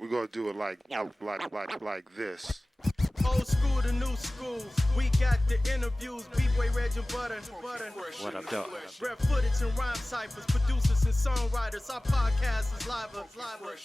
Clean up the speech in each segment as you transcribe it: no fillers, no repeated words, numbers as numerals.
We're gonna do it like this. Old school to new school, we got the interviews, B-Boy, Reg and Butter. What up, dog? Rare footage and rhyme ciphers, producers and songwriters, our podcast is live.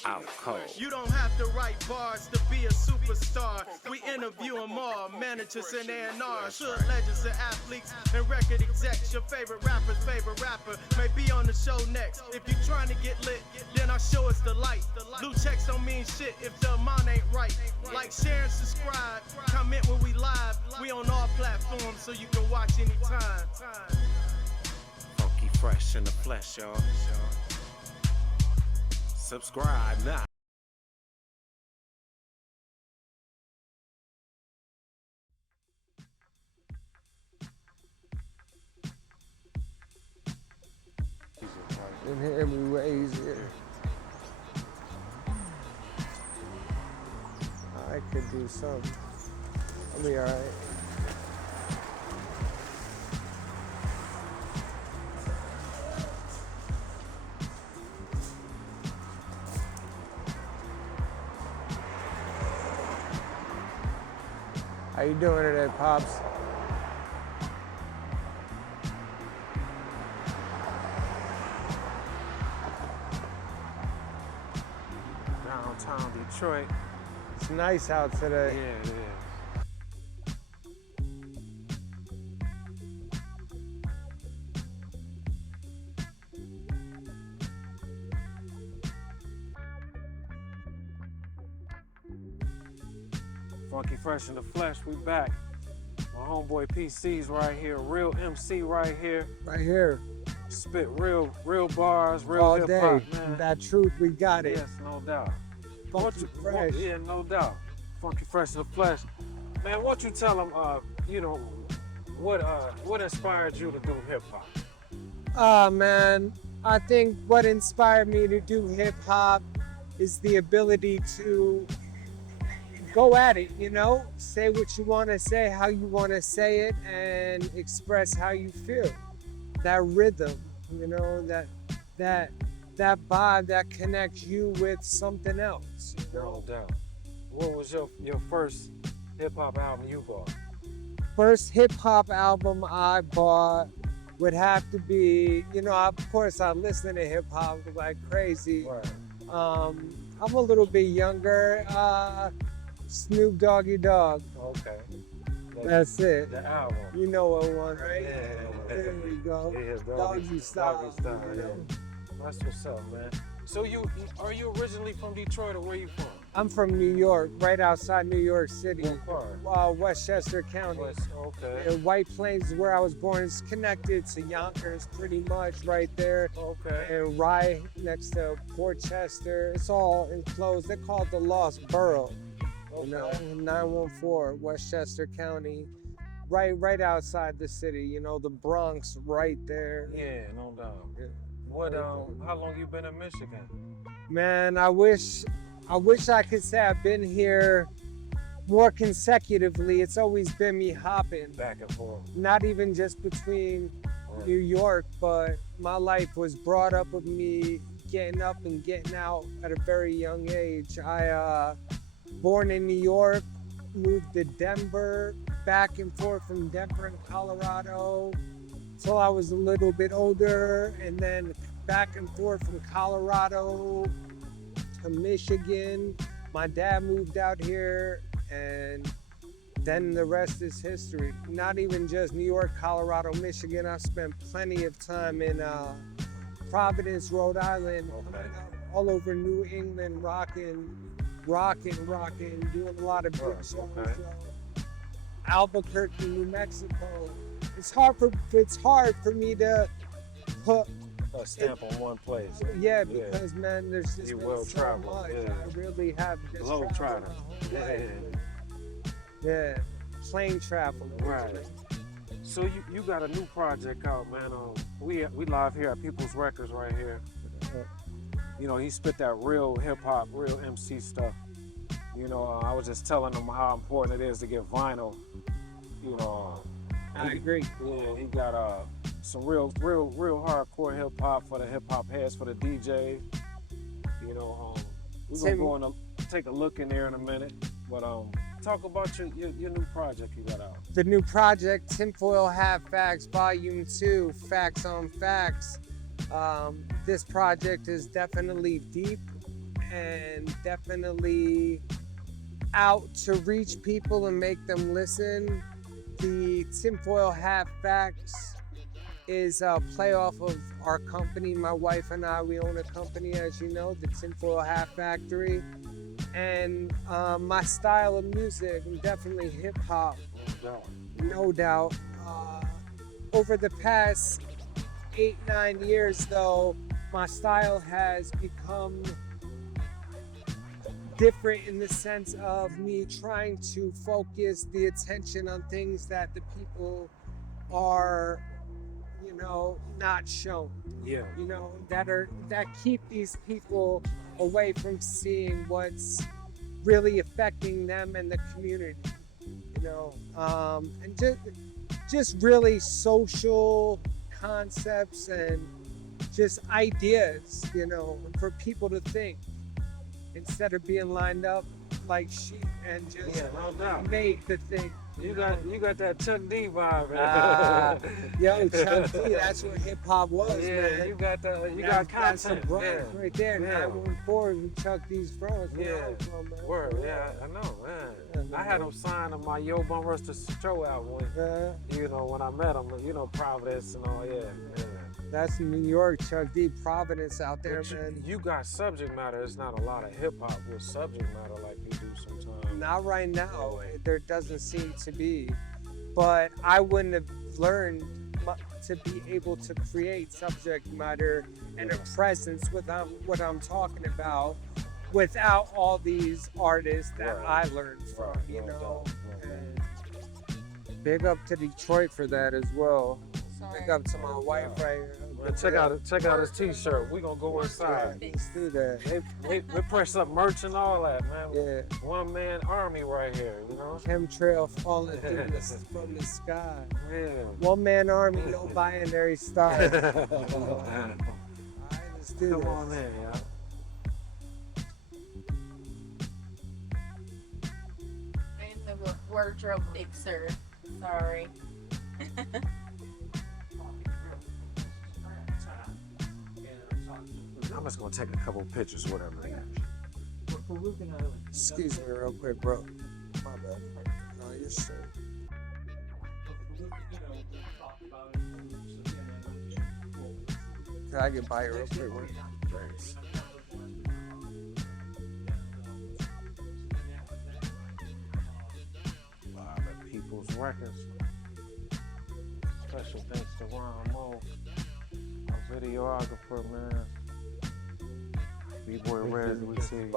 Out cold. You don't have to write bars to be a superstar. We interview them all, managers and A&Rs, hood legends and athletes and record execs. Your favorite rapper's favorite rapper may be on the show next. If you're trying to get lit, then our show is the light. Blue checks don't mean shit if the amount ain't right. Like, share, and subscribe, comment when we live. We on all platforms so you can watch anytime. Funky fresh in the flesh, y'all. Subscribe now. In every way, yeah. I could do something. I'll be alright. How you doing today, Pops? Downtown Detroit. It's nice out today. Yeah, it is. Funky fresh in the flesh, we back. My homeboy P.Seize right here, real MC right here. Right here. Spit real bars, real All hip day. hop, man. That truth, we got it. Yes, no doubt. Funky fresh. Yeah, no doubt. Funky fresh in the flesh. Man, won't you tell them, what inspired you to do hip hop? Man, I think what inspired me to do hip hop is the ability to go at it, say what you want to say, how you want to say it, and express how you feel. That rhythm, that vibe that connects you with something else. No doubt. What was your first hip hop album you bought? First hip hop album I bought would have to be, of course I listen to hip hop like crazy. Right. I'm a little bit younger. Snoop Doggy Dogg. Okay. That's it. The album. You know what one, right? Yeah. There we go. Yeah, Doggy style. Yeah. That's what's up, man. So are you originally from Detroit or where you from? I'm from New York, right outside New York City. What part? Westchester County. Okay. And White Plains is where I was born. It's connected to Yonkers pretty much right there. Okay. And right next to Port Chester. It's all enclosed. They call it the Lost Borough. Okay. 914, Westchester County. Right outside the city, the Bronx right there. Yeah, no doubt. Yeah. How long you been in Michigan? Man, I wish I could say I've been here more consecutively. It's always been me hopping. Back and forth. Not even just between New York, but my life was brought up with me getting up and getting out at a very young age. I born in New York, moved to Denver, back and forth from Denver and Colorado until I was a little bit older, and then back and forth from Colorado to Michigan. My dad moved out here, and then the rest is history. Not even just New York, Colorado, Michigan. I spent plenty of time in Providence, Rhode Island, all over New England, rocking, doing a lot of big shows. Albuquerque, New Mexico. It's hard for me to put A stamp on one place. Yeah, because man, there's just You been will so travel, much. yeah. I really have just Globe traveled trotter. my whole Yeah. life. Yeah, plane travel. Right. So you got a new project out, man. We live here at People's Records right here. He spit that real hip hop, real MC stuff. I was just telling him how important it is to get vinyl. I agree. Yeah, he got some real hardcore hip hop for the hip hop heads, for the DJs. We're gonna go into take a look in there in a minute. But talk about your new project you got out. The new project, Tinfoil Hat Facts, Volume 2, Facts on Facts. This project is definitely deep and definitely out to reach people and make them listen. The Tinfoil Hat Facts is a play off of our company. My wife and I, we own a company, as you know, the Tinfoil Hat Factory. And my style of music, definitely hip hop, no doubt. Over the past 8-9 years, though, my style has become different in the sense of me trying to focus the attention on things that the people are, you know, not shown. Yeah. You know, that keep these people away from seeing what's really affecting them and the community. You know, and just really social concepts and just ideas, you know, for people to think instead of being lined up like sheep and just make the thing. You got that Chuck D vibe. Yo, Chuck D, that's what hip hop was, Yeah, man. you got That's content. some Bronx right there. Yeah. 914, Chuck D's Bronx. Yeah. Word, yeah, I know, man. I had him sign on my Yo Bum Rush the Show album when, you know, when I met him, you know, Providence and all, yeah. That's New York, Chuck D, Providence out there, But man. you got subject matter. It's not a lot of hip hop with subject matter like you do sometimes. Not right now. There doesn't seem to be. But I wouldn't have learned to be able to create subject matter and a presence with what I'm talking about without all these artists that I learned from, you know. And big up to Detroit for that as well. Big up to my wife right here. Man, check out his t-shirt. We gonna go inside. Let's do that. We press up merch and all that, man. Yeah. One man army right here, you know? Chemtrail falling through from the sky. Yeah. One man army, no binary star. All right, let's do Come this. on in, yeah. And the wardrobe fixer. Sorry. I'm just gonna take a couple pictures, whatever. Excuse me real quick, bro. My bad. No, you're straight. Can I get by it real quick, bro? Thanks. Live at People's Records. Special thanks to Ron Mo, our videographer, man. B-Boy Rez, we see.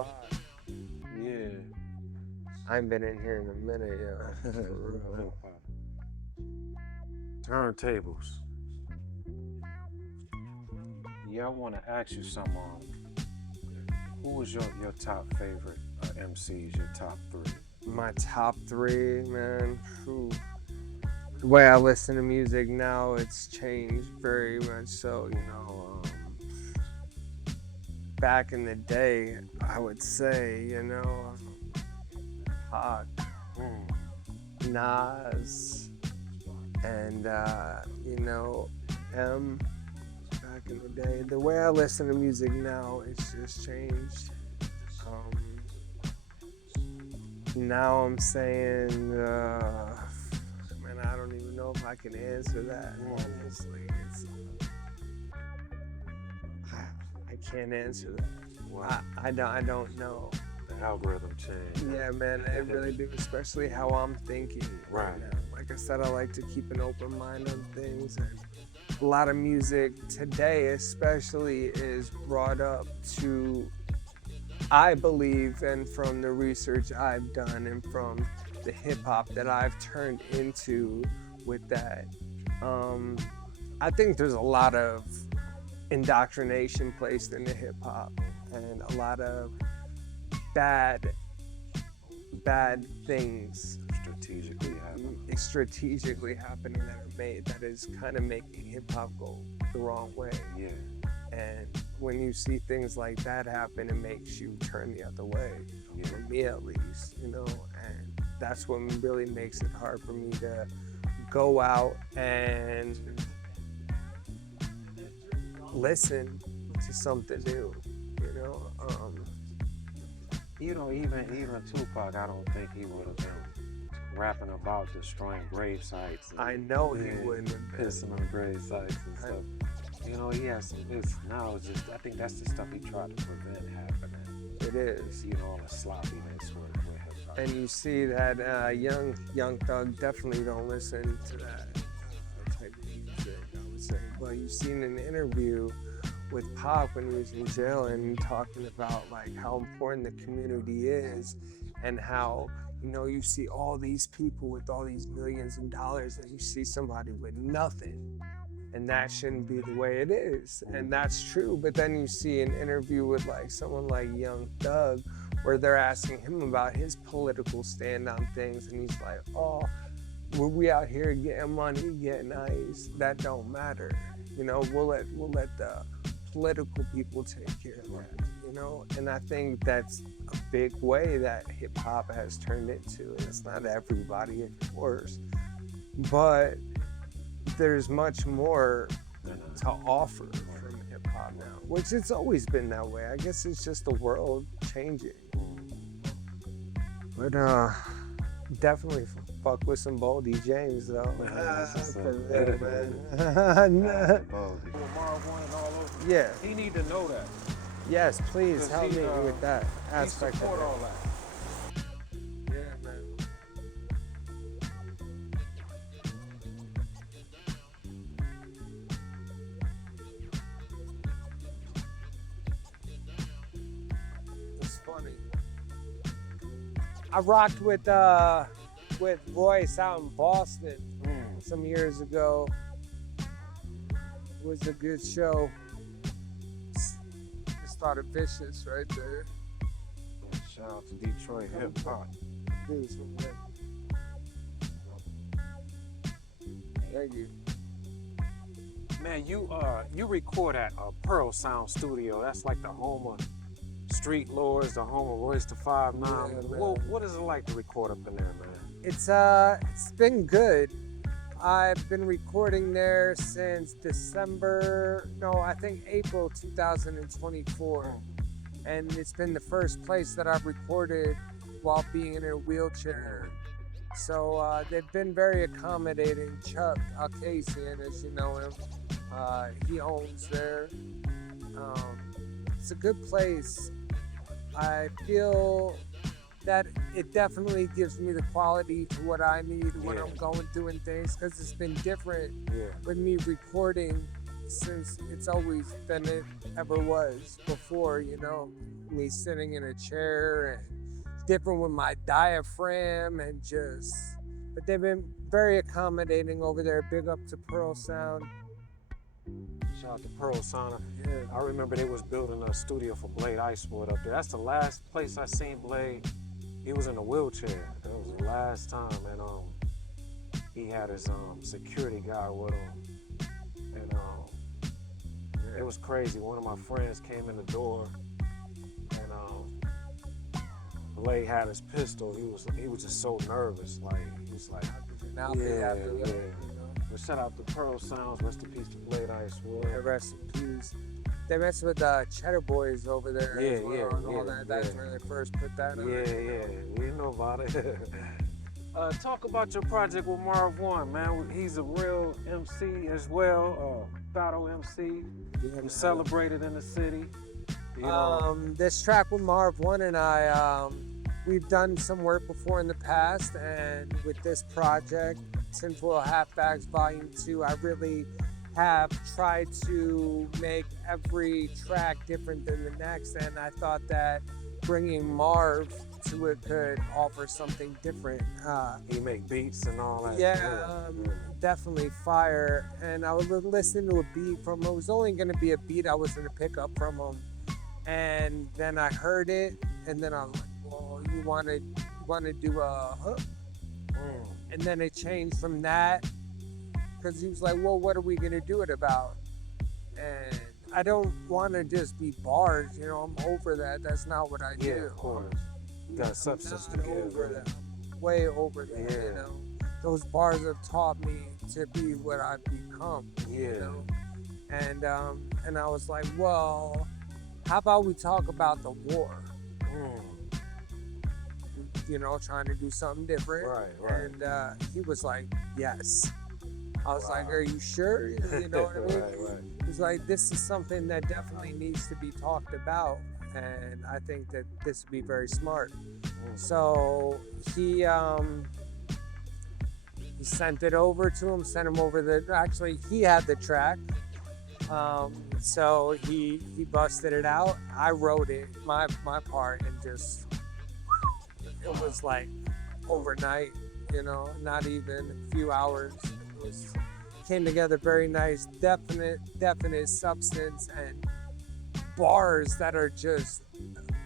Yeah. I ain't been in here in a minute, yo. Turntables. Yeah, I want to ask you something. Who was your top favorite MCs, your top 3? My top 3, man. Whew. The way I listen to music now, it's changed very much so, you know. Back in the day, I would say, you know, Pac, Nas, and, you know, M. Back in the day, the way I listen to music now, it's just changed. Now I'm saying, man, I don't even know if I can answer that. Honestly, I can't answer that. Wow. I don't know. The algorithm changed. Yeah, man, I really do, especially how I'm thinking Right. now. Like I said, I like to keep an open mind on things. And a lot of music today, especially, is brought up to, I believe, and from the research I've done and from the hip hop that I've turned into with that, I think there's a lot of indoctrination placed into hip hop and a lot of bad things strategically happening that are made that is kind of making hip hop go the wrong way. Yeah. And when you see things like that happen, it makes you turn the other way. For me, at least, you know, and that's what really makes it hard for me to go out and listen to something new, you know. You know, even Tupac, I don't think he would have been rapping about destroying grave sites. I know he wouldn't have been. Pissing on grave sites and stuff. You know, he has some. It's just. I think that's the stuff he tried to prevent happening. It is. You know, all the sloppiness with hip hop. And you see that young Thug definitely don't listen to that type of music, I would say. But you've seen an interview with Pac when he was in jail and talking about like how important the community is and how, you know, you see all these people with all these millions of dollars and you see somebody with nothing. And that shouldn't be the way it is. And that's true. But then you see an interview with like someone like Young Thug where they're asking him about his political stand on things. And he's like, oh, we out here getting money, getting nice. That don't matter. You know, we'll let the political people take care of that, you know? And I think that's a big way that hip hop has turned into. And it's not everybody, of course. But there's much more to offer from hip hop now, which it's always been that way. I guess it's just the world changing. But definitely fuck with some Boldy James though. Marvwon and all those. Yeah. He need to know that. Yes, please help me with that aspect He support of it. all that. Yeah, man. It's funny. I rocked with Royce out in Boston some years ago. It was a good show. It started vicious right there. Shout out to Detroit hip hop. Dudes, man. Thank you. Man, you record at Pearl Sound Studio. That's like the home of Street Lords, the home of Royce the 5'9". Yeah, What is it like to record up in there, man? It's been good. I've been recording there since April 2024. And it's been the first place that I've recorded while being in a wheelchair. So they've been very accommodating. Chuck Alcasian, as you know him, he owns there. It's a good place. I feel that it definitely gives me the quality to what I need when I'm going through and things, because it's been different with me recording since it's always been it ever was before, you know, me sitting in a chair, and different with my diaphragm and but they've been very accommodating over there. Big up to Pearl Sound. Shout out to Pearl Sound. Yeah. I remember they was building a studio for Blade Icewood up there. That's the last place I seen Blade. He was in a wheelchair. That was the last time, and he had his security guy with him, and it was crazy. One of my friends came in the door, and Blade had his pistol. He was just so nervous, like he was like, yeah. But shout out to Pearl Sounds. Rest in peace to Blade Icewood. Yeah, rest in peace. They mess with Cheddar Boys over there. That's where they first put that on. Yeah. We know about it. Talk about your project with Marvwon, man. He's a real MC as well, battle MC. You celebrated in the city. You know. This track with Marvwon and I, we've done some work before in the past, and with this project, Tinfoil Halfbags Volume 2, I really have tried to make every track different than the next, and I thought that bringing Marv to it could offer something different. He make beats and all that. Yeah, definitely fire. And I was listening to a beat from him. It was only going to be a beat I was going to pick up from him, and then I heard it, and then I was like, well, you want to do a hook? And then it changed from that, because he was like, well, what are we going to do it about? And I don't want to just be bars. You know, I'm over that. That's not what I do. Yeah, of course. You got substance to I'm give. over Right? that. I'm way over that. Yeah. You know, those bars have taught me to be what I've become. Yeah. You know, and I was like, well, how about we talk about the war? You know, trying to do something different. Right. And he was like, yes. I was like, Wow. are you sure? You know what I mean? Right. He's like, this is something that definitely needs to be talked about, and I think that this would be very smart. So he sent it over to him, sent him over actually he had the track. So he busted it out. I wrote it, my part, and just, it was like overnight, you know, not even a few hours. It came together very nice, definite substance, and bars that are just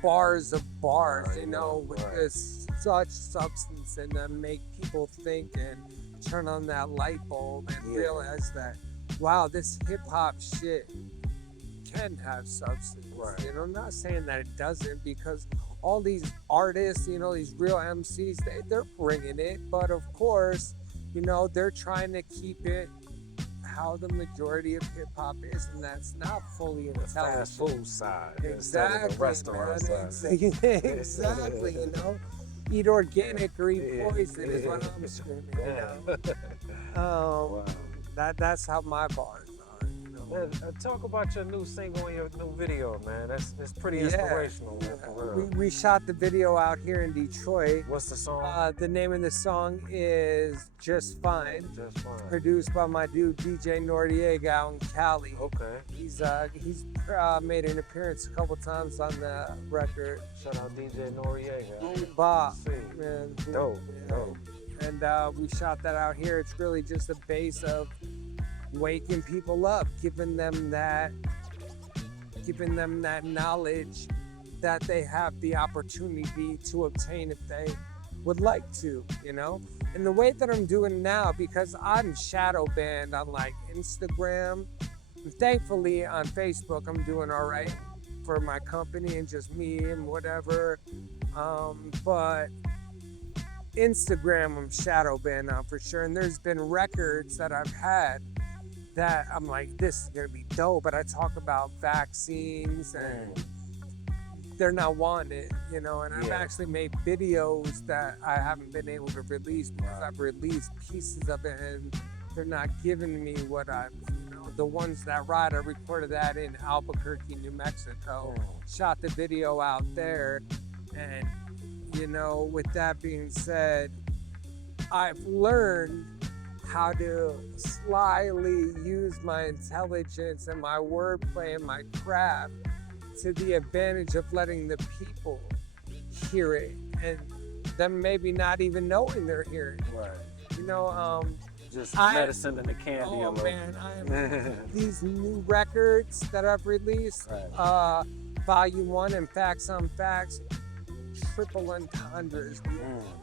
bars of bars, you know, with just such substance, and then make people think and turn on that light bulb and realize that, wow, this hip hop shit can have substance. Right. You know, I'm not saying that it doesn't, because all these artists, you know, these real MCs, they're bringing it, but of course, you know, they're trying to keep it how the majority of hip hop is, and that's not fully intelligent. Fast food side instead Exactly, of the restaurant man. side. Exactly, you know. Eat organic or eat Yeah. poison is what I'm screaming. You know? Wow. That's how my bars are. You know? Man, talk about your new single and your new video, man. That's pretty Yeah. inspirational, man, for real. We shot the video out here in Detroit. What's the song? The name of the song is Just Fine. Just Fine. Produced by my dude DJ Noriega out in Cali. Okay. He's made an appearance a couple times on the record. Shout out DJ Noriega. Bob, See. man. Dope. Yeah. Dope. And we shot that out here. It's really just a base of waking people up, giving them that knowledge that they have the opportunity to obtain if they would like to, you know? And the way that I'm doing now, because I'm shadow banned on like Instagram, and thankfully on Facebook I'm doing all right for my company and just me and whatever. But Instagram I'm shadow banned on for sure. And there's been records that I've had that I'm like, this is gonna be dope, but I talk about vaccines and they're not wanting it, you know, and I've actually made videos that I haven't been able to release because I've released pieces of it and they're not giving me what I've, you know, the ones that ride. I recorded that in Albuquerque, New Mexico, shot the video out there, and, you know, with that being said, I've learned how to slyly use my intelligence and my wordplay and my craft to the advantage of letting the people hear it, and them maybe not even knowing they're hearing it. Right. You know, Just medicine and the candy. oh man, these new records that I've released, Volume 1 and Facts on Facts, triple entendres.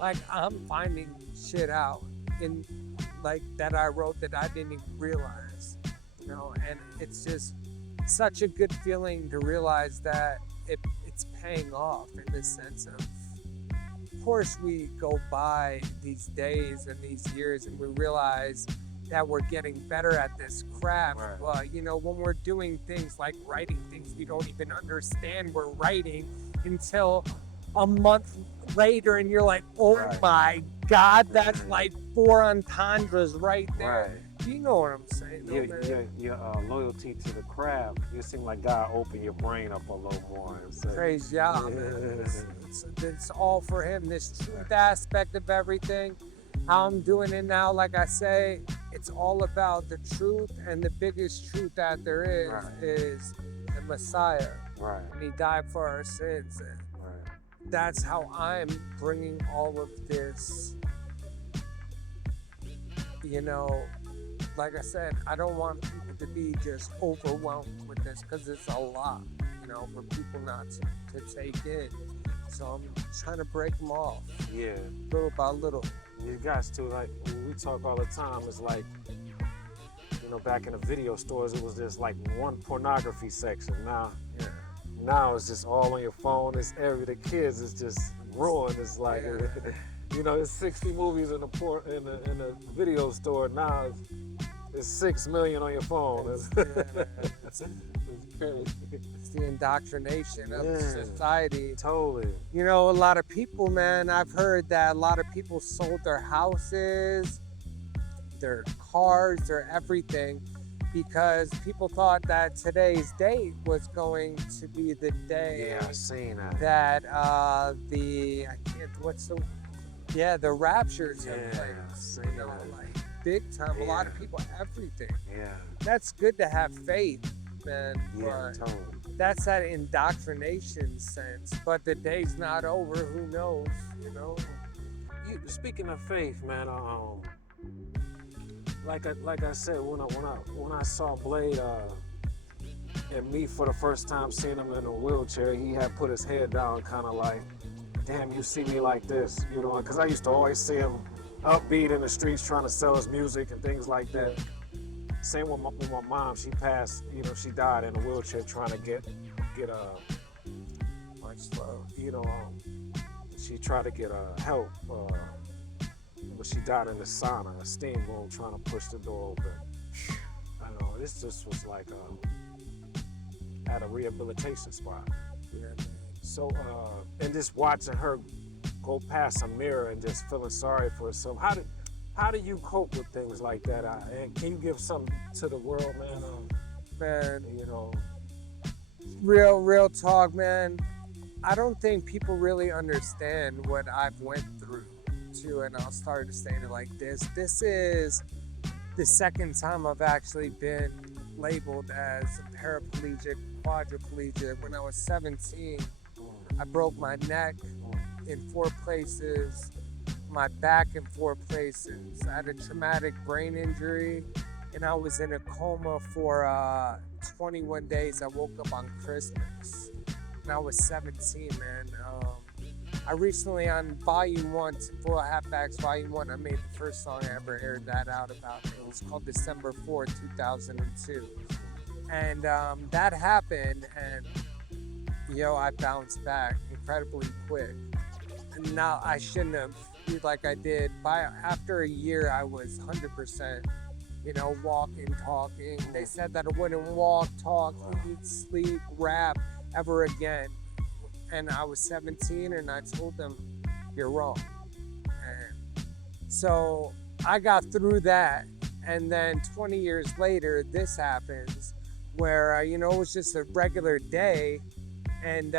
Like, I'm finding shit out in like that I wrote that I didn't even realize, you know, and it's just such a good feeling to realize that it's paying off in the sense of course we go by these days and these years and we realize that we're getting better at this craft. But you know, when we're doing things like writing things we don't even understand we're writing until a month later, and you're like, oh my God, that's like 4 entendres right there. You know what I'm saying? Your loyalty to the craft, you seem like God opened your brain up a little more. So. Praise Yah, man. It's all for him. This truth aspect of everything, how I'm doing it now, like I say, it's all about the truth, and the biggest truth that there is the Messiah. And he died for our sins. And that's how I'm bringing all of this, you know, like I said, I don't want people to be just overwhelmed with this because it's a lot, you know, for people not to take in. So I'm trying to break them off. Little by little. You guys too, like, when we talk all the time, it's like, You know, back in the video stores, it was just like one pornography section. Now, Yeah. now it's just all on your phone. It's the kids is just ruined. It's like, Yeah. you know, it's 60 movies in a video store. Now it's 6 million on your phone. It's, It's crazy. it's the indoctrination of Yeah. society. Totally. You know, a lot of people, man, I've heard that a lot of people sold their houses, their cars, their everything, because people thought that today's date was going to be the day Yeah, I seen that. that the rapture took Yeah, place. seen You know, that. like big time. A lot of Yeah. people, everything. Yeah. That's good to have faith, man. Yeah, But totally. that's that indoctrination sense. But the day's not over. Who knows? You know. Speaking of faith, man, like I said, when I saw Blade and me for the first time, seeing him in a wheelchair, he had put his head down, kind of like, damn, you see me like this, you know? Because I used to always see him upbeat in the streets trying to sell his music and things like that. Same with my mom. She passed, you know, she died in a wheelchair trying to get Much love. you know, she tried to get help, but she died in the sauna, a steam room, trying to push the door open. I know, this just was like at a rehabilitation spot. Yeah, man. So, and just watching her go past a mirror and just feeling sorry for herself. How do you cope with things like that? And can you give something to the world, man? Man, You know, real talk, man. I don't think people really understand what I've went through too, and I'll start to say it like this. This is the second time I've actually been labeled as a paraplegic, quadriplegic. When I was 17, I broke my neck in 4 places, my back in 4 places. I had a traumatic brain injury, and I was in a coma for 21 days. I woke up on Christmas, and I was 17, man. I recently, on Volume 1, Full Halfbacks Volume 1, I made the first song I ever aired that out about. It was called December 4th, 2002. And that happened, and, I bounced back incredibly quick. And now I shouldn't have, like I did. After a year, I was 100%, walking, talking. They said that I wouldn't walk, talk, eat, sleep, rap ever again. And I was 17, and I told them, you're wrong. And so I got through that. And then 20 years later, this happens where, it was just a regular day. And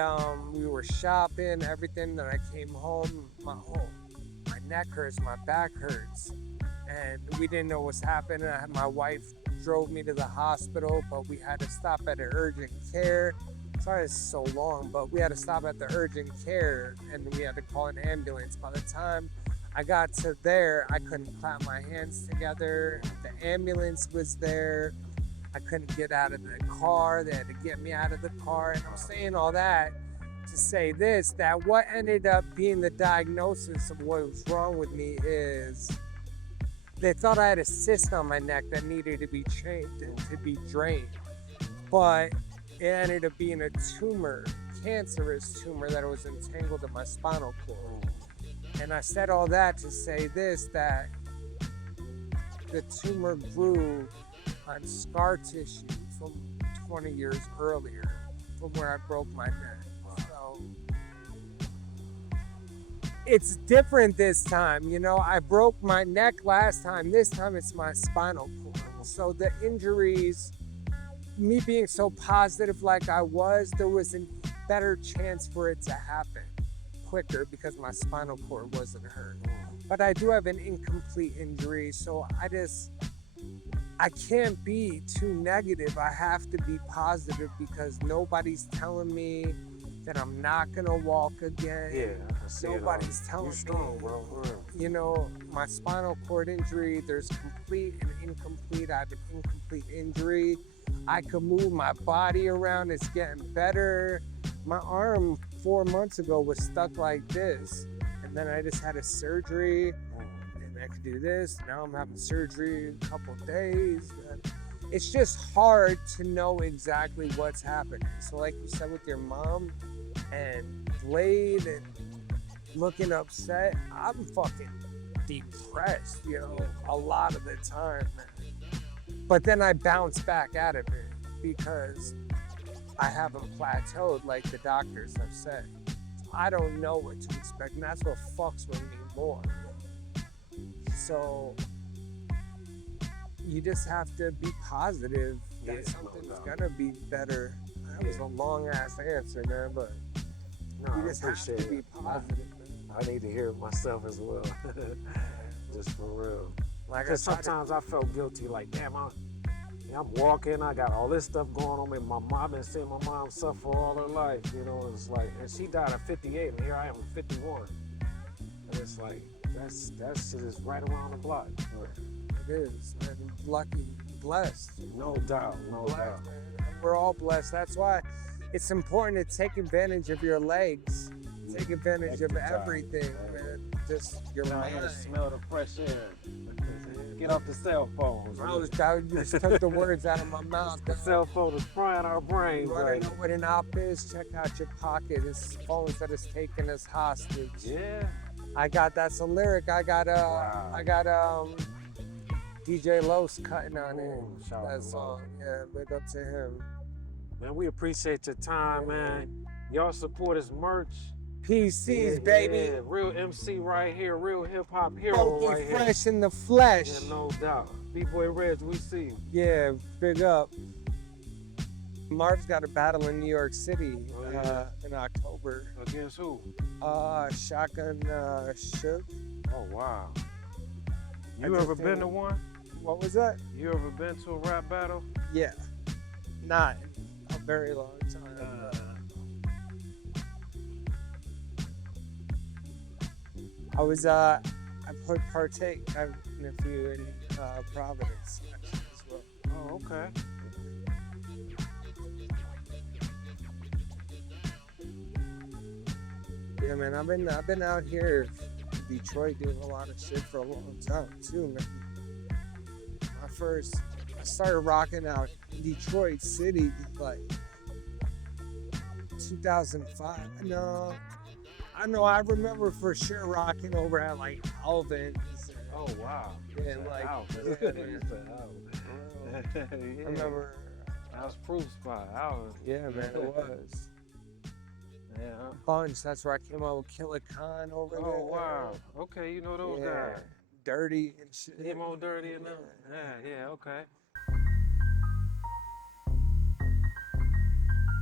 we were shopping, everything. Then I came home, my neck hurts, my back hurts. And we didn't know what's happening. My wife drove me to the hospital, but we had to stop at an urgent care. Sorry it's so long, but we had to stop at the urgent care, and we had to call an ambulance. By the time I got to there, I couldn't clap my hands together. The ambulance was there. I couldn't get out of the car. They had to get me out of the car. And I'm saying all that to say this, that what ended up being the diagnosis of what was wrong with me is they thought I had a cyst on my neck that needed to be changed and to be drained. But it ended up being a tumor, cancerous tumor that was entangled in my spinal cord. And I said all that to say this, that the tumor grew on scar tissue from 20 years earlier, from where I broke my neck. So it's different this time. I broke my neck last time. This time it's my spinal cord. So the injuries, me being so positive like I was, there was a better chance for it to happen quicker because my spinal cord wasn't hurt. But I do have an incomplete injury, so I can't be too negative. I have to be positive because nobody's telling me that I'm not gonna walk again. yeah, I see Nobody's it. telling You're strong, me, bro. my spinal cord injury, there's complete and incomplete. I have an incomplete injury. I can move my body around, it's getting better. My arm 4 months ago was stuck like this, and then I just had a surgery, and I could do this. Now I'm having surgery in a couple days. it's just hard to know exactly what's happening. So like you said with your mom and Blade and looking upset, I'm fucking depressed, you know, a lot of the time, man. But then I bounce back out of it because I haven't plateaued like the doctors have said. I don't know what to expect, and that's what fucks with me more. So you just have to be positive that something's gonna be better. That was a long ass answer, man, but No, you just have to be positive, man. I need to hear it myself as well. Just for real. Like Because sometimes I felt guilty, like, damn, I'm walking, I got all this stuff going on. My mom, I've been seeing my mom suffer all her life, you know. It's like, and she died at 58, and here I am at 51. And it's like, that shit is right around the block. It is, man. Lucky, blessed. No doubt, no doubt. Man. And we're all blessed. That's why it's important to take advantage of your legs. Take advantage of everything, man. Just your mind. Smell the fresh air. Get off the cell phones. I just took the words out of my mouth. The cell phone is frying our brains. You wanna know what an op is? Check out your pocket. It's phones that is taking us hostage. Yeah. That's a lyric. I got DJ Los cutting on it. That song. Yeah, big up to him. Man, we appreciate your time, man. Y'all support his merch. P.Seize, baby. Yeah, real MC right here, real hip hop hero right here. Fresh in the flesh. Yeah, no doubt. B-Boy Reg, we see you. Yeah, big up. Marv's got a battle in New York City in October. Against who? Shotgun Shook. Oh, wow. You ever been to one? What was that? You ever been to a rap battle? Yeah. Not in a very long time. I partake in a few in Providence actually, as well. Oh, okay. Yeah, man, I've been out here in Detroit doing a lot of shit for a long time too, man. I started rocking out in Detroit City like 2005. No, I know. I remember for sure rocking over at like Alvin's. Oh wow. And like, yeah, I remember. That was proof spot. Yeah, man, it was. Yeah. Bunch. That's where I came out with Killer Khan over there. Oh wow. Okay, you know those guys. Dirty and shit. Him on Dirty and them. Yeah, okay.